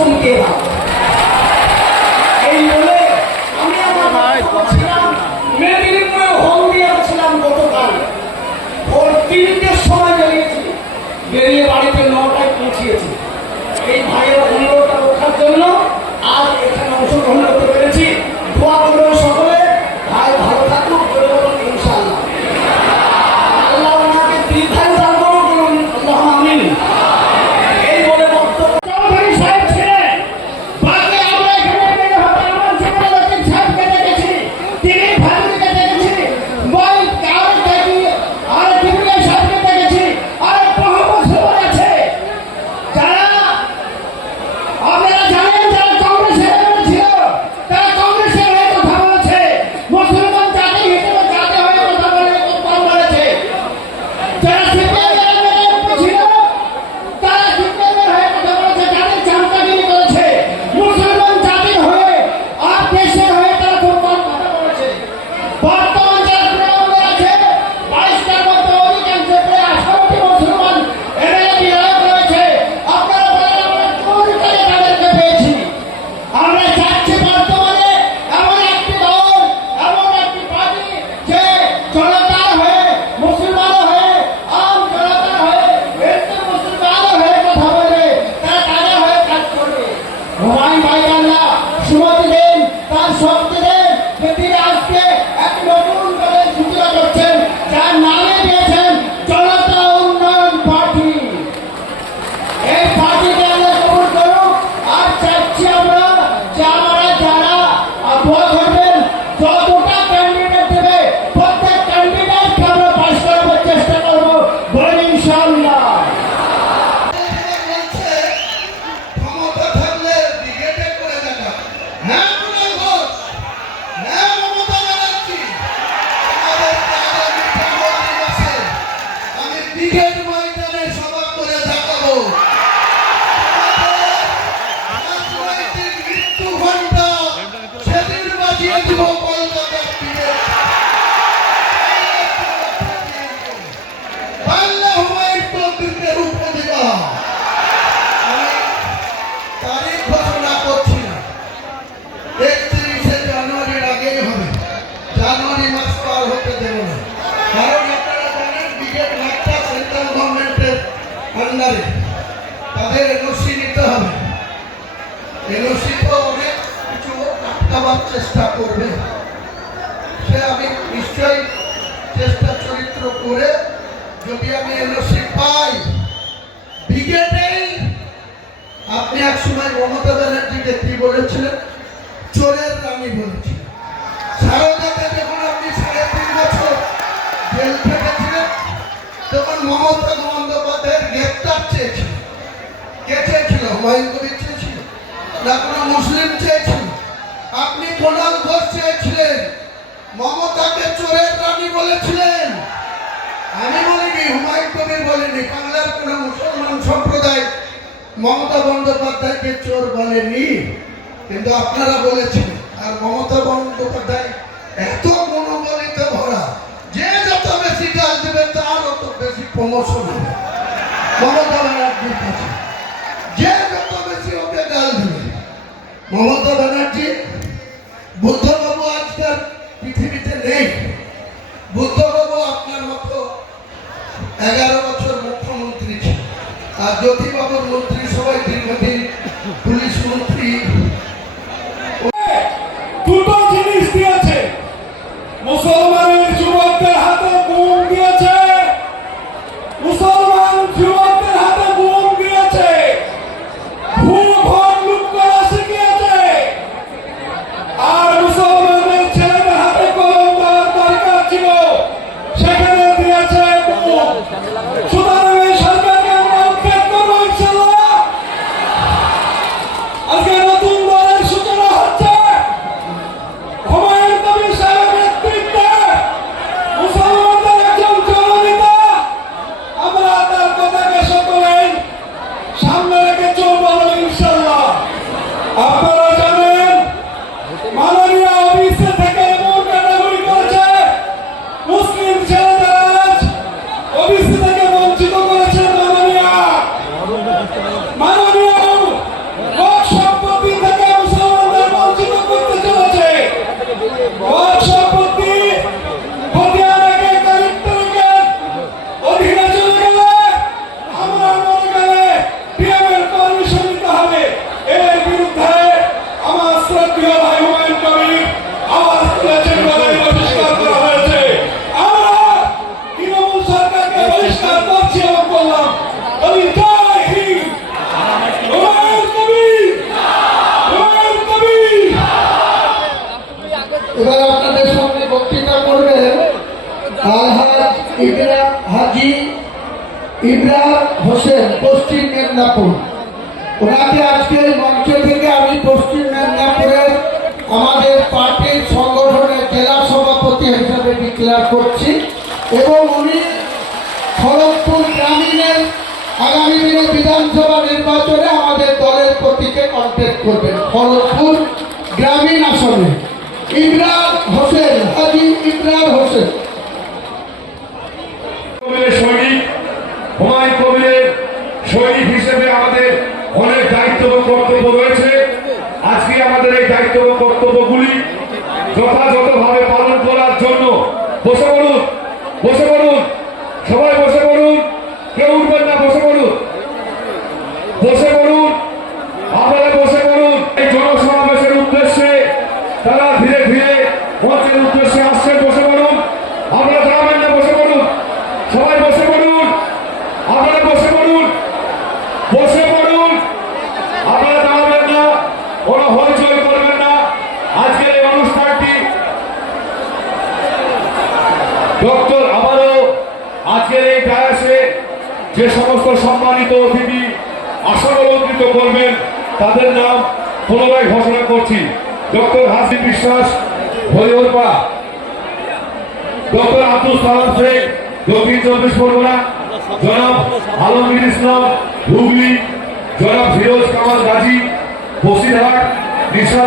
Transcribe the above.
চমকে দাও। এই বলে আমি আমার মেদিনীপুরে হোম দিয়েছিলাম গতকাল ভোর 3টের সময় বেরিয়েছি, বেরিয়ে বাড়িতে 9টায় পৌঁছিয়েছি। এই ভাইয়ের অনুরোধটা রক্ষার জন্য আজ এখানে অংশগ্রহণ করতে পেরেছি। দোয়া করবেন সকলে, ভাই ভালো থাকুক, ইনশাআল্লাহ। আল্লাহ ওনাকে দীর্ঘায়ু দান করুন, আল্লাহ আমিন। এই বলে বক্তব্য চৌধুরী সাহেব ছিলেন। বাকি আমরা এখানে আমার জীবনে সাহেবকে দেখেছি, তিনি ভাবিকে দেখেছি, বল কার দেখি আর টিভিকে সাহেবকে দেখেছি, আর মোহাম্মদ সুমন আছে। যারা আপনারা জানেন যারা কংগ্রেসের ছিল তারা কংগ্রেসের হয়ে কথা বলেছে, মুসলমান জাতি হিসেবে জাতি হয়ে কথা বলেছে। যারা সিপিএমের ছিল তারা সিপিএমের হয়ে কথা বলেছে, যাদের চামচাগিরি করেছে মুসলমান জাতির হয়ে আর দেশের হয়ে তারা খুব কম কথা বলেছে। বর্তমান যারা তৃণমূলে আছে 22টার মধ্যে অধিকাংশ প্রায় 18টি মুসলমান এমএলএ বিধায়ক রয়েছে। আপনারা বলেন আমরা কোন কাজে তাদেরকে পেয়েছি? আমরা চাচ্ছি বর্তমানে এমন একটি দল, এমন একটি পার্টি যে জনতার হয়ে, মুসলমান হয়ে, আম জনতার হয়ে, হিন্দু মুসলমান হয়ে কথা বলবে, তারা তাদের হয়ে কাজ করবে। হুমায়ুন ভাই আল্লাহ সুমতি দেন, তার শক্তি দেন যে তিনি আজকে এক নতুন দলের সূচনা করছেন, যার নামে দিয়েছেন জনতা উন্নয়ন পার্টি। এই পার্টিকে আমরা কবুল করুক। আর চাচ্ছি আমরা যে আমরা যারা দোয়া করবেন, যতটা ক্যান্ডিডেট দেবে প্রত্যেক ক্যান্ডিডেটকে আমরা পাস করার চেষ্টা করবো, বলে ইনশাআল্লাহ। ক্ষমতা থাকলে ব্রিগেডে করে দেখা। হ্যাঁ কুণাল ঘোষ, হ্যাঁ মমতা ব্যানার্জি, আমাদের যাদের মিথ্যা বলতে আছে, আমি ব্রিগেড ময়দানে সভা করে দেখাবো। রাজনৈতিক মৃত্যু ঘণ্টা সেদিন বাজিয়ে দিব কলকাতার ব্রিগেড। বাংলা হুমায়ুন কবিরকে রূপ দিবা। আমি তারিখ ঘোষণা করছি না, 31শে জানুয়ারির আগেই হবে। জানুয়ারি মাস পার হতে দেব না, কারণ আপনারা জানেন ব্রিগেড একটা সেন্ট্রাল গভর্নমেন্টের আন্ডারে, তাদের এনওসি নিতে হবে। এনওসি তো অনেক কিছু আটকাবার চেষ্টা করবে, সে আমি নিশ্চয়ই চেষ্টা চরিত্র করে যদি আমি এনওসি পাই ব্রিগেডেই। আপনি এক সময় মমতা ব্যানার্জিকে কি বলেছিলেন? চোরের রানী বলেছিলেন। সারদাকে যখন আপনি 3.5 বছর জেল খেটেছিলেন তখন মমতা বন্দ্যোপাধ্যায়ের গ্রেপ্তার চেয়েছিল। কে চেয়েছিল? হুমায়ুন কবির চেয়েছিল না কোনো মুসলিম চেয়েছিল? আপনি কুণাল ঘোষ চেয়েছিলেন, মমতাকে চোরের রানী বলেছিলেন। আমি বলিনি, হুমায়ুন কবির বলেনি, বাংলার কোনো মুসলমান সম্প্রদায় মমতা বন্দ্যোপাধ্যায়কে চোর বলেনি, কিন্তু আপনারা বলেছেন। আর মমতা বন্দ্যোপাধ্যায় এত মনোবলিতে ভরা, যে যত বেশি গাল দেবে তার অত বেশি প্রমোশন হবে মমতা ব্যানার্জির কাছে। যে যত বেশি ওকে গাল দেবে মমতা ব্যানার্জি। বুদ্ধবাবু আজকাল পৃথিবীতে নেই। বুদ্ধবাবু আপনার মতো 11 বছর মুখ্যমন্ত্রী ছিল, আর জ্যোতিবাবুর মন্ত্রী সবাই দীর্ঘদিন পুলিশ মন্ত্রী। দুটো জিনিস দিয়েছে, মুসলমানের যুবকদের হাতে বোম দিয়েছে, মুসলমান যুবকদের হাতে বোম দিয়েছে, ভূ-ঘর লুট করা শিখিয়েছে, আর মুসলমানের ছেলেদের হাতে কলম দেওয়ার দরকার ছিল, সেখানে দিয়েছে বোম। সুতরাং এই সরকারকে আমরা উৎখাত করবো ইনশাআল্লাহ। ইমরান হোসেন, পশ্চিম মেদিনীপুর। ওনাকে আজকে এই মঞ্চ থেকে আমি পশ্চিম মেদিনীপুরের আমাদের পার্টির সংগঠনের জেলা সভাপতি হিসাবে ডিক্লেয়ার করছি এবং উনি খড়গপুর গ্রামীণের আগামী দিনে বিধানসভা নির্বাচনে আমাদের দলের প্রতীকে কন্টেস্ট করবেন খড়গপুর গ্রামীণ আসনে। ইমরান হোসেন, হাজি ইমরান হোসেন। কবিরের সৈনিক, হুমায়ুন কবিরের সৈনিক হিসেবে আমাদের অনেক দায়িত্ব ও কর্তব্য রয়েছে। আজকে আমাদের এই দায়িত্ব ও কর্তব্যগুলি যথাযথভাবে পালন করার জন্য বসে পড়ুন, বসে পড়ুন, সবাই বসে পড়ুন, কেউ উঠবেন না, বসে পড়ুন, বসে পড়ুন, আপনারা বসে পড়ুন। এই জনসমাবেশের উদ্দেশ্যে তারা ধীরে ধীরে মঞ্চের উদ্দেশ্যে আসছেন, বসে পড়ুন, আপনারা দাঁড়াবেন না, বসে পড়ুন, সবাই বসে পড়ুন, আপনারা বসে পড়ুন, বসে পড়ুন, আপনারা দাঁড়াবেন না, কোনো হইচই করবেন না। আজকের এই অনুষ্ঠানটি ডক্টর আবারও আজকের এই ডায়াসে যে সমস্ত সম্মানিত অতিথি আসন অলঙ্কৃত করবেন তাদের নাম পুনরায় ঘোষণা করছি। ডক্টর হাসি বিশ্বাস, হরিহরপা, ডক্টর আব্দুল সালাম শেখ, দক্ষিণ চব্বিশ পরগনা, জনাব আলমগীর ইসলাম, হুগলি, জনাব ফিরোজ কামাল গাজী, বসিরহাট, নিশা